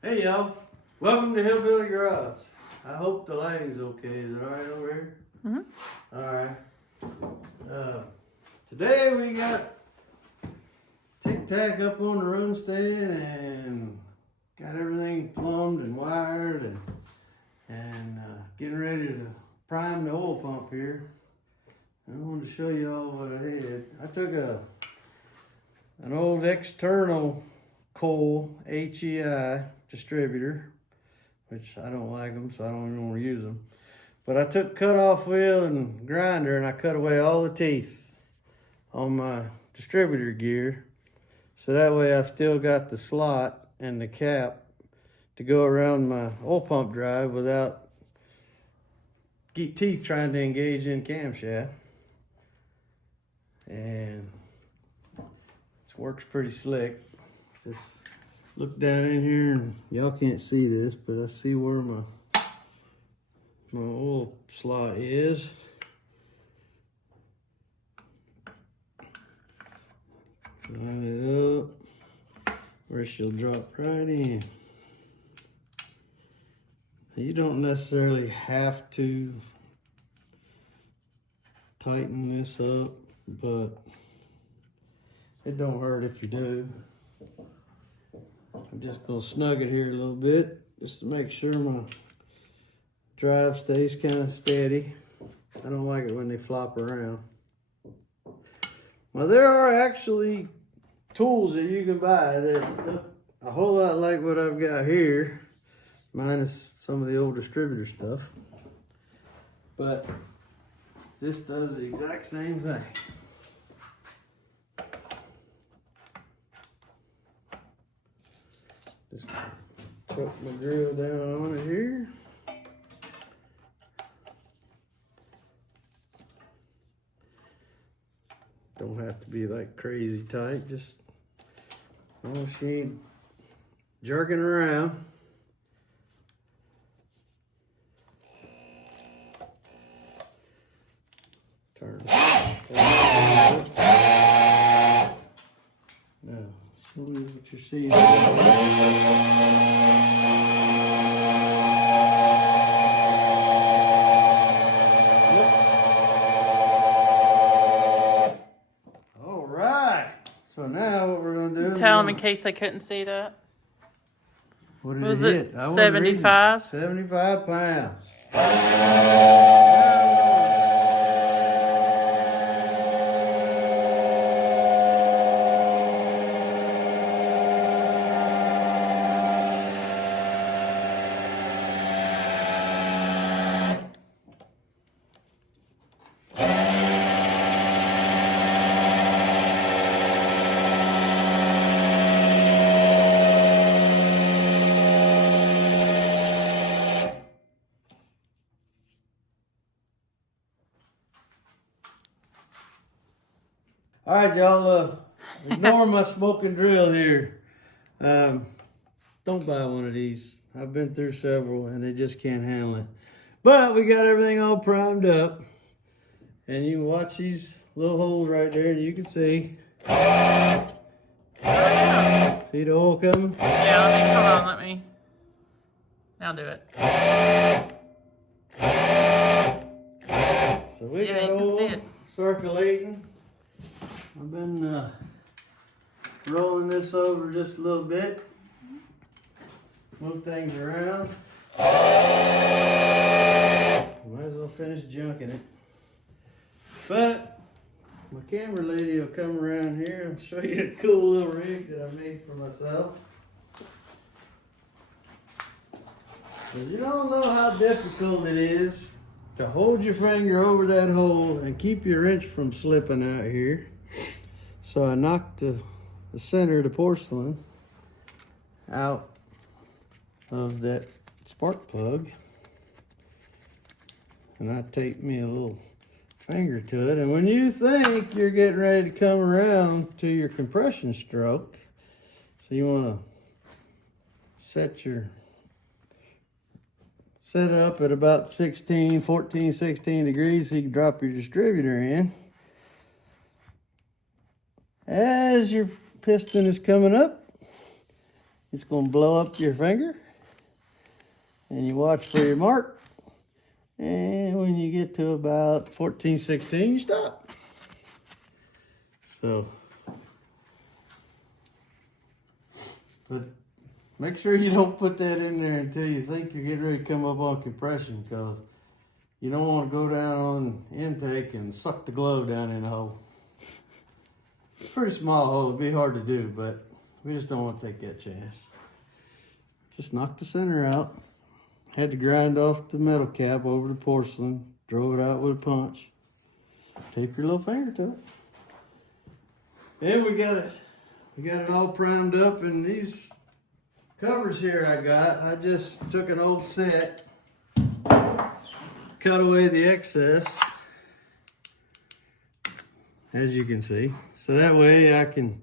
Hey y'all, welcome to Hillbilly Garage. I hope the lighting's okay. Is it alright over here? Mm-hmm. Alright. Today we got tic-tac up on the run stand and got everything plumbed and wired and getting ready to prime the oil pump here. I wanted to show you all what I had. I took an old external coal HEI distributor, which I don't like them, so I don't even want to use them. But I took cut-off wheel and grinder and I cut away all the teeth on my distributor gear. So that way I've still got the slot and the cap to go around my oil pump drive without teeth trying to engage in camshaft. And it works pretty slick. Just look down in here and y'all can't see this, but I see where my oil slot is. Line it up where she'll drop right in. You don't necessarily have to tighten this up, but it don't hurt if you do. I'm just gonna snug it here a little bit just to make sure my drive stays kind of steady. I don't like it when they flop around. Well, there are actually tools that you can buy that look a whole lot like what I've got here, minus some of the old distributor stuff. But this does the exact same thing. Just put my drill down on it here. Don't have to be like crazy tight, just oh, she ain't jerking around. Turn it. Now, show me what you're seeing. All right. So now what we're gonna do? Tell them in case they couldn't see that. What did Was it it hit? I wasn't 75? reading. 75 pounds. All right, y'all, ignore my smoking drill here. Don't buy one of these. I've been through several and they just can't handle it. But we got everything all primed up. And you watch these little holes right there and you can see. See the oil coming? Yeah, hold on, let me. I'll do it. So we Yeah, got you can see oil it. circulating. I've been rolling this over just a little bit. Move things around. Might as well finish junking it. But my camera lady will come around here and show you a cool little rig that I made for myself. You don't know how difficult it is to hold your finger over that hole and keep your wrench from slipping out here. So I knocked the center of the porcelain out of that spark plug. And I taped me a little finger to it. And when you think you're getting ready to come around to your compression stroke, so you want to set it up at about 14, 16 degrees so you can drop your distributor in. As your piston is coming up, it's gonna blow up your finger. And you watch for your mark. And when you get to about 14, 16, you stop. So, but make sure you don't put that in there until you think you're getting ready to come up on compression, because you don't want to go down on intake and suck the glove down in the hole. It's a pretty small hole, it'd be hard to do, but we just don't want to take that chance. Just knock the center out. Had to grind off the metal cap over the porcelain, drove it out with a punch. Tape your little finger to it. Then we got it all primed up, and these covers here I just took an old set, cut away the excess, as you can see. So that way I can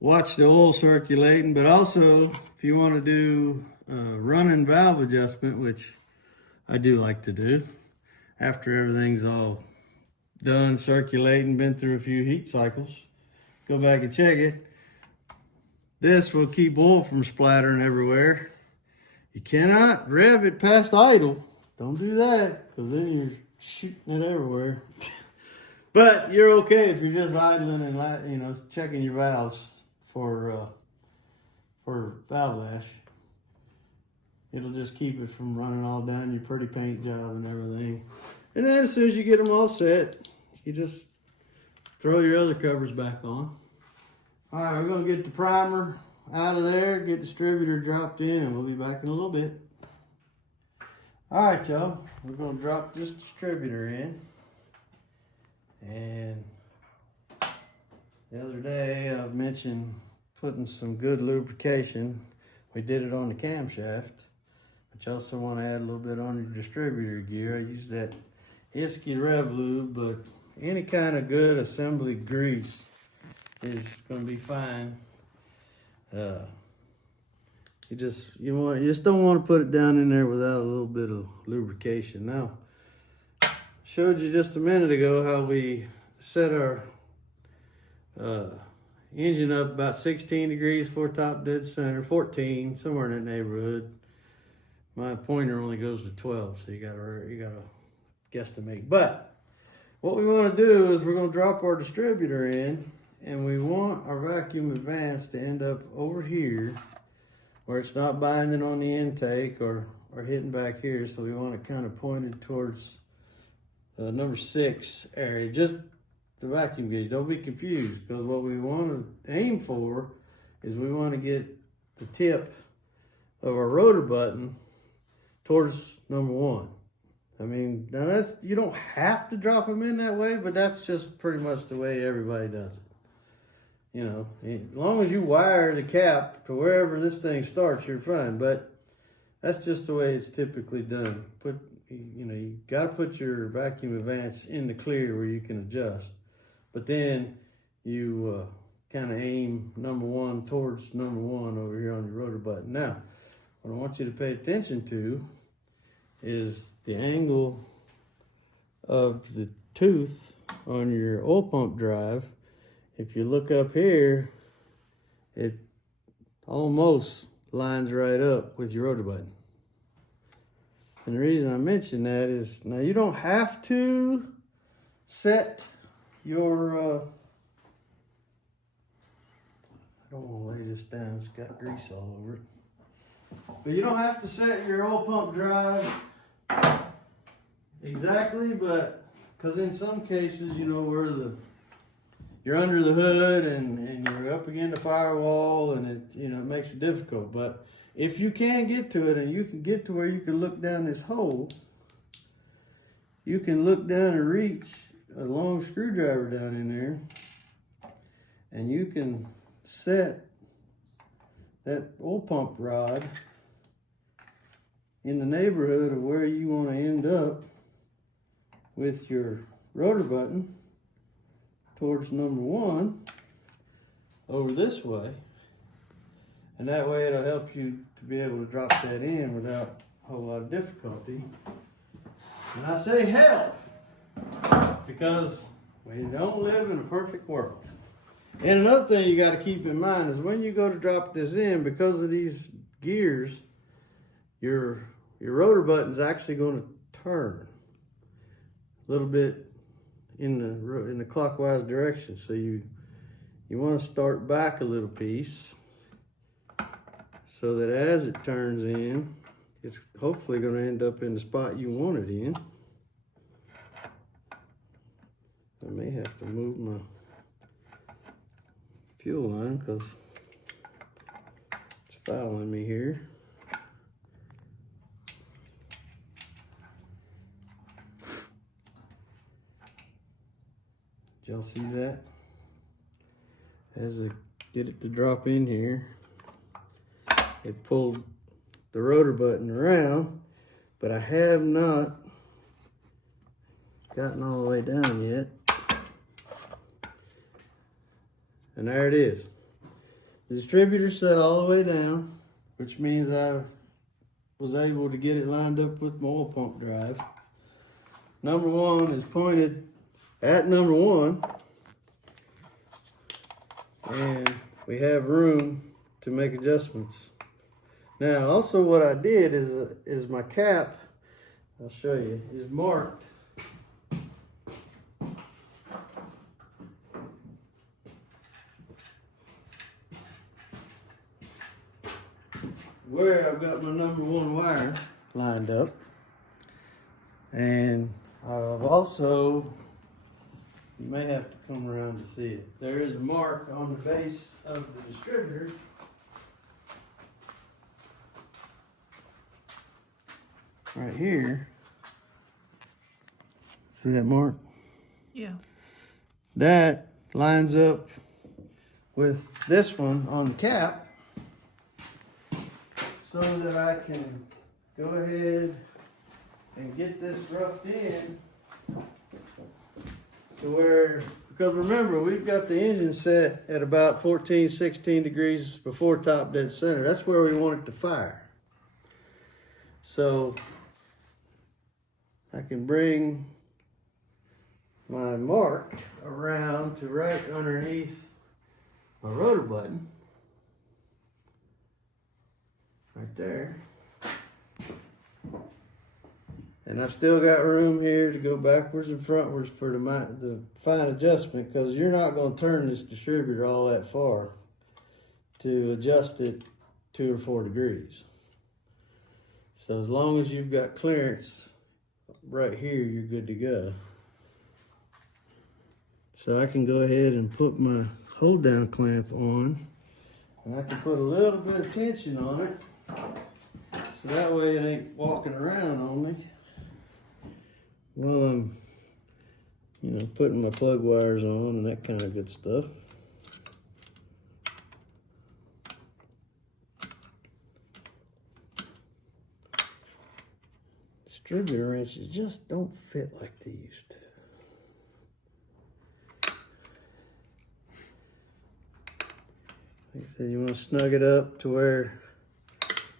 watch the oil circulating, but also if you want to do running valve adjustment, which I do like to do after everything's all done circulating, been through a few heat cycles, go back and check it. This will keep oil from splattering everywhere. You cannot rev it past idle. Don't do that, because then you're shooting it everywhere. But you're okay if you're just idling and checking your valves for valve lash. It'll just keep it from running all down your pretty paint job and everything. And then as soon as you get them all set, you just throw your other covers back on. All right, we're gonna get the primer out of there, get distributor dropped in, and we'll be back in a little bit. All right, y'all, we're gonna drop this distributor in. And the other day I mentioned putting some good lubrication. We did it on the camshaft. But you also want to add a little bit on your distributor gear. I use that Isky Rev Lube, but any kind of good assembly grease is going to be fine. You just don't want to put it down in there without a little bit of lubrication. Now, showed you just a minute ago how we set our engine up about 16 degrees for top dead center, 14, somewhere in that neighborhood. My pointer only goes to 12, so you gotta guesstimate. But what we want to do is we're going to drop our distributor in, and we want our vacuum advance to end up over here, where it's not binding on the intake or hitting back here. So we want it kind of pointed towards number 6 area, just the vacuum gauge. Don't be confused, because what we want to aim for is we want to get the tip of our rotor button towards number 1. I mean, now you don't have to drop them in that way, but that's just pretty much the way everybody does it. You know, as long as you wire the cap to wherever this thing starts, you're fine. But that's just the way it's typically done. You got to put your vacuum advance in the clear where you can adjust. But then you kind of aim number 1 towards number 1 over here on your rotor button. Now, what I want you to pay attention to is the angle of the tooth on your oil pump drive. If you look up here, it almost lines right up with your rotor button. And the reason I mention that is, now you don't have to set your, I don't want to lay this down, it's got grease all over it. But you don't have to set your oil pump drive exactly, but because in some cases, you know, where you're under the hood and you're up against the firewall, and it makes it difficult. But if you can get to it, and you can get to where you can look down this hole, you can look down and reach a long screwdriver down in there, and you can set that oil pump rod in the neighborhood of where you want to end up with your rotor button towards number 1 over this way. And that way it'll help you to be able to drop that in without a whole lot of difficulty. And I say help because we don't live in a perfect world. And another thing you got to keep in mind is when you go to drop this in, because of these gears, your rotor button's actually going to turn a little bit in the clockwise direction. So you want to start back a little piece so that as it turns in, it's hopefully going to end up in the spot you want it in. I may have to move my fuel line because it's fouling me here. Did y'all see that? As I get it to drop in here, it pulled the rotor button around, but I have not gotten all the way down yet. And there it is. The distributor set all the way down, which means I was able to get it lined up with my oil pump drive. Number one is pointed at number one, and we have room to make adjustments. Now, also what I did is my cap, I'll show you, is marked where I've got my number one wire lined up. And I've also, you may have to come around to see it, there is a mark on the base of the distributor right here. See that mark? Yeah. That lines up with this one on the cap so that I can go ahead and get this roughed in to where, because remember, we've got the engine set at about 14, 16 degrees before top dead center. That's where we want it to fire. So I can bring my mark around to right underneath my rotor button, right there. And I've still got room here to go backwards and frontwards for the fine adjustment, because you're not going to turn this distributor all that far to adjust it 2 or 4 degrees. So as long as you've got clearance right here, you're good to go. So I can go ahead and put my hold down clamp on, and I can put a little bit of tension on it, so that way it ain't walking around on me while I'm, putting my plug wires on and that kind of good stuff. Distributor wrenches just don't fit like they used to. Like I said, you want to snug it up to where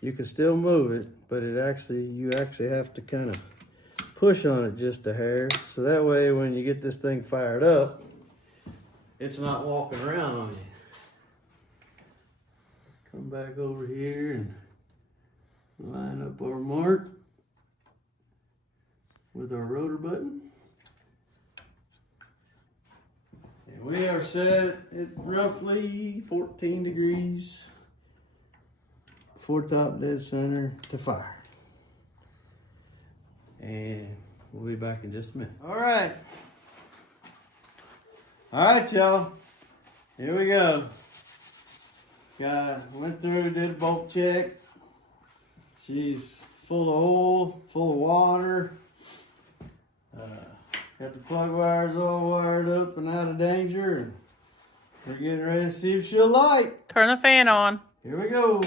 you can still move it, but you actually have to kind of push on it just a hair, so that way when you get this thing fired up, it's not walking around on you. Come back over here and line up our mark with our rotor button. And we are set at roughly 14 degrees before top dead center to fire. And we'll be back in just a minute. All right, y'all. Here we go. Went through, did a bolt check. She's full of oil, full of water. Got the plug wires all wired up and out of danger. And we're getting ready to see if she'll light. Turn the fan on. Here we go.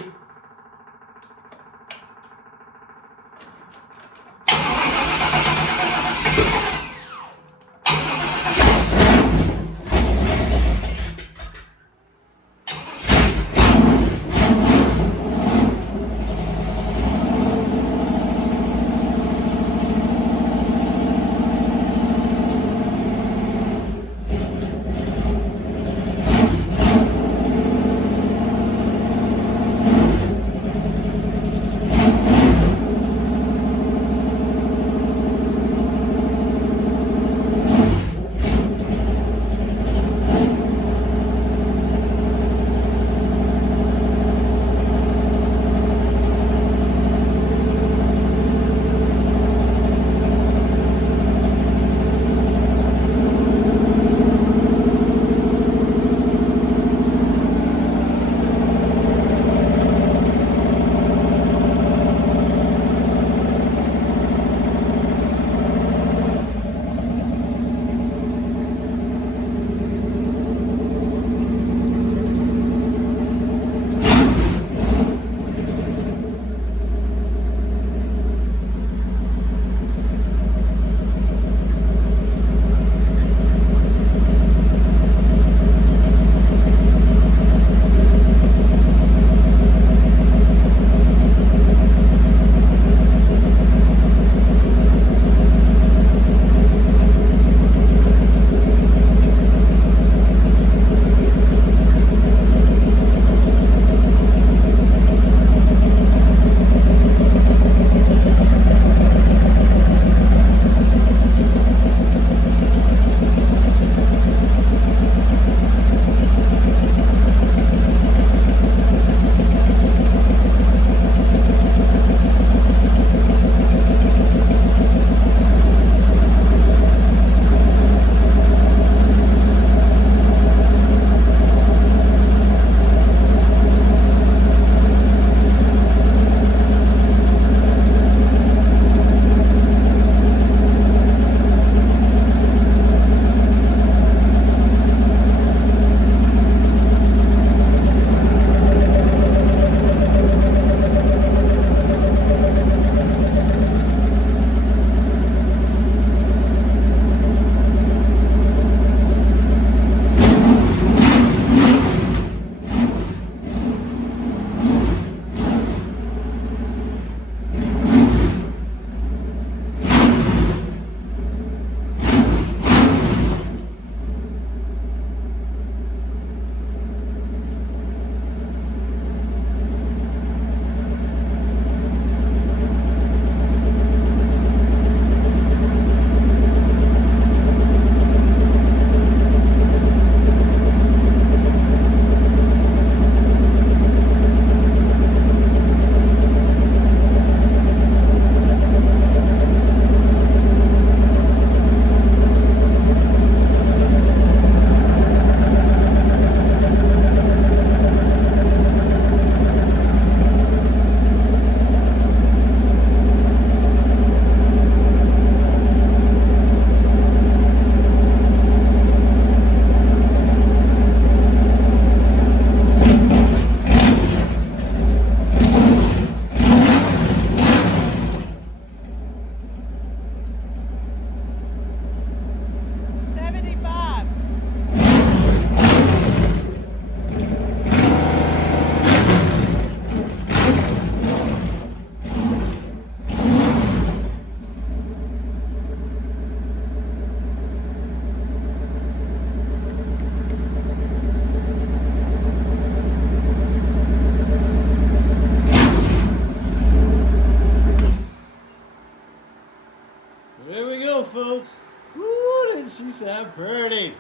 Sounds pretty.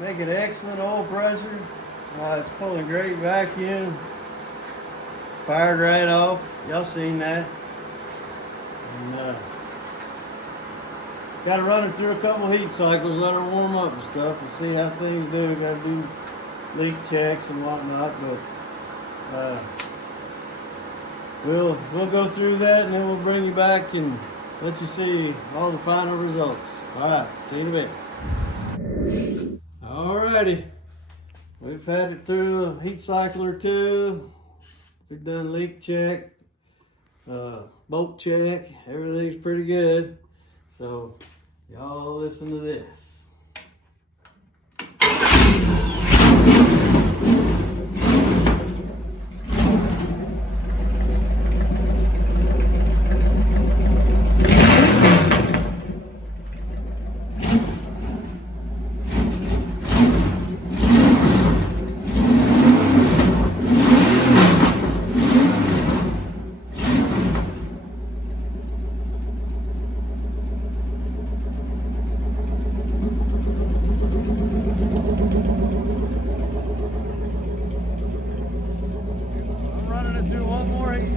Making excellent oil pressure. It's pulling great vacuum. Fired right off. Y'all seen that. And, got to run it through a couple heat cycles, let her warm up and stuff, and see how things do. Got to do leak checks and whatnot, but we'll go through that, and then we'll bring you back and let you see all the final results. All right, see you in a bit. Alrighty, we've had it through a heat cycle or two. We've done leak check, bolt check. Everything's pretty good. So y'all listen to this.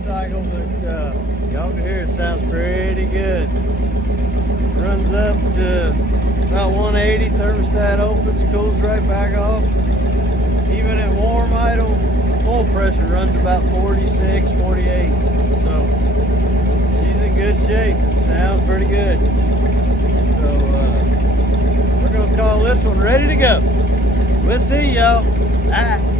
Cycle, but y'all can hear it sounds pretty good. Runs up to about 180, thermostat opens, cools right back off. Even at warm idle, oil pressure runs about 46, 48. So she's in good shape. Sounds pretty good. So we're gonna call this one ready to go. We'll see y'all. Bye.